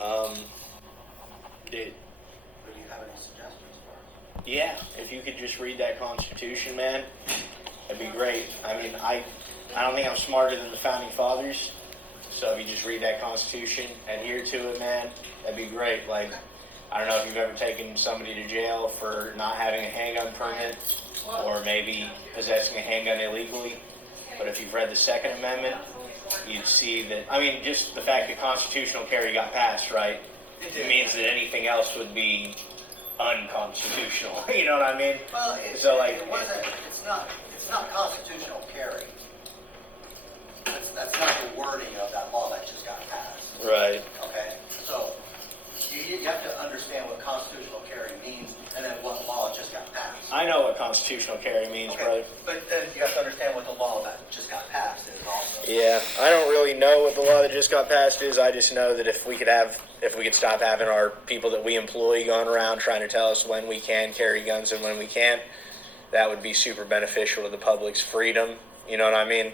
Dude, Do you have any suggestions for us? yeah, if you could just read that Constitution, man, that'd be great. I mean, I don't think I'm smarter than the Founding Fathers, so if you just read that Constitution, adhere to it, man, that'd be great. Like, I don't know if you've ever taken somebody to jail for not having a handgun permit or maybe possessing a handgun illegally, but if you've read the Second Amendment, you'd see that, I mean, just the fact that constitutional carry got passed, right, it means that anything else would be unconstitutional. You know what I mean? Well, it's not constitutional carry. That's not the wording of that law that just got passed. Right. Okay? So, you have to understand what constitutional carry means and then what law just got passed. I know what constitutional carry means, brother. But then you have to understand what the law that just got passed is also. Yeah, I don't really know what the law that just got passed is. I just know that if we could stop having our people that we employ going around trying to tell us when we can carry guns and when we can't, that would be super beneficial to the public's freedom. You know what I mean?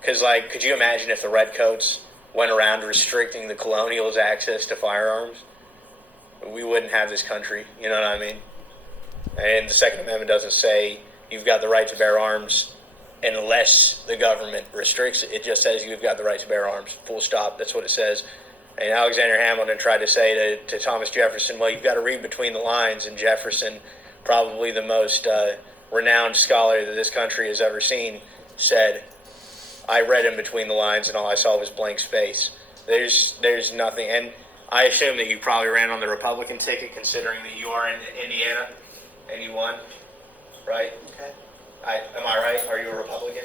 Because, like, could you imagine if the Redcoats went around restricting the colonials' access to firearms? We wouldn't have this country. You know what I mean? And the Second Amendment doesn't say you've got the right to bear arms unless the government restricts it. It just says you've got the right to bear arms. Full stop. That's what it says. And Alexander Hamilton tried to say to Thomas Jefferson, well, you've got to read between the lines. And Jefferson, probably the most renowned scholar that this country has ever seen, said, I read in between the lines and all I saw was blank space. There's nothing. And I assume that you probably ran on the Republican ticket, considering that you are in Indiana and you won, right? Okay. Am I right? Are you a Republican?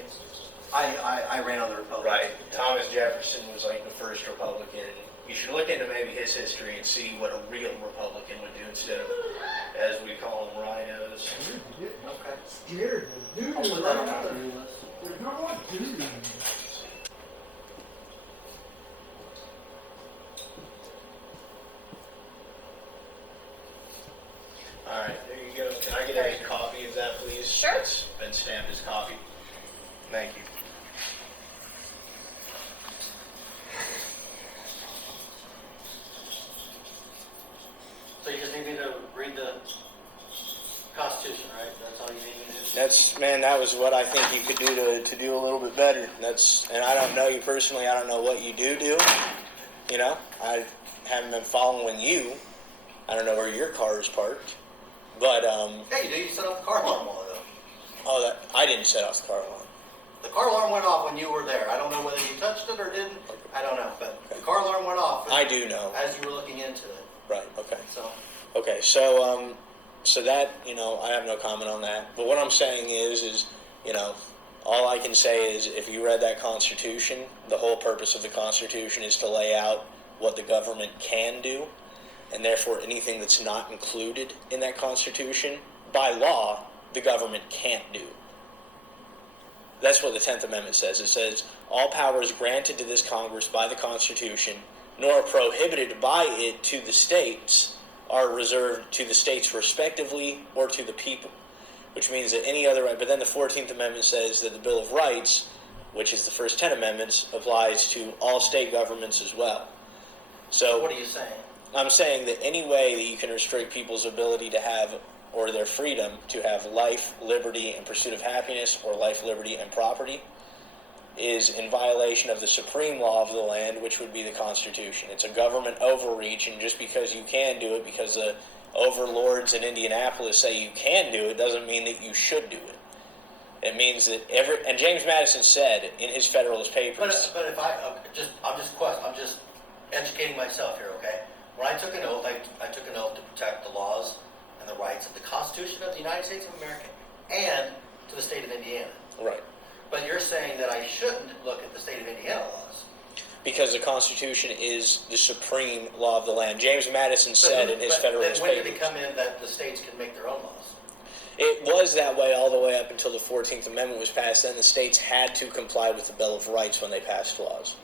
I ran on the Republican. Right. Thomas Jefferson was like the first Republican. You should look into maybe his history and see what a real Republican would do instead of, as we call them, rhinos. Okay. Scared. Dude, I'll put that on my to-do list. There's not a lot to do. All right, there you go. Can I get a copy of that, please? Sure. It's been stamped as copy. Thank you. So you just need me to read the Constitution, right? That's all you need me to do? That was what I think you could do to do a little bit better. And I don't know you personally. I don't know what you do. You know, I haven't been following you. I don't know where your car is parked. But, Yeah, you do. You set off the car alarm while ago. I didn't set off the car alarm. The car alarm went off when you were there. I don't know whether you touched it or didn't. I don't know. But the car alarm went off. I do know. As you were looking into it. Right, okay. So, So that, I have no comment on that. But what I'm saying is, all I can say is if you read that Constitution, the whole purpose of the Constitution is to lay out what the government can do, and therefore anything that's not included in that Constitution, by law, the government can't do. That's what the 10th Amendment says. It says, all powers granted to this Congress by the Constitution, nor prohibited by it to the states, are reserved to the states respectively or to the people, which means that any other right. But then the 14th Amendment says that the Bill of Rights, which is the first 10 amendments, applies to all state governments as well. So what are you saying? I'm saying that any way that you can restrict people's ability to have, or their freedom to have life, liberty, and pursuit of happiness, or life, liberty, and property, is in violation of the supreme law of the land, which would be the Constitution. It's a government overreach, and just because you can do it, because the overlords in Indianapolis say you can do it, doesn't mean that you should do it. It means that and James Madison said in his Federalist Papers. But if I'm just educating myself here, okay? When I took an oath, I took an oath to protect the laws and the rights of the Constitution of the United States of America and to the state of Indiana. Right. But you're saying that I shouldn't look at the state of Indiana laws. Because the Constitution is the supreme law of the land. James Madison said in his Federalist Papers. Papers. When did it come in that the states can make their own laws? It was that way all the way up until the 14th Amendment was passed. Then the states had to comply with the Bill of Rights when they passed laws.